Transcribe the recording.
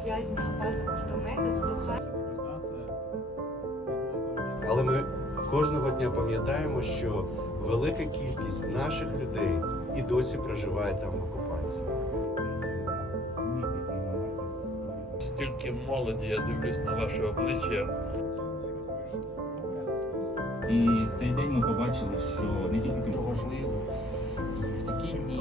політв'язня Абаза Куртомеда з проханням. Але ми кожного дня пам'ятаємо, що велика кількість наших людей і досі проживає там в окупації. Стільки молоді, я дивлюсь на ваше обличчя. І в цей день ми побачили, що не тільки важливо в такі дні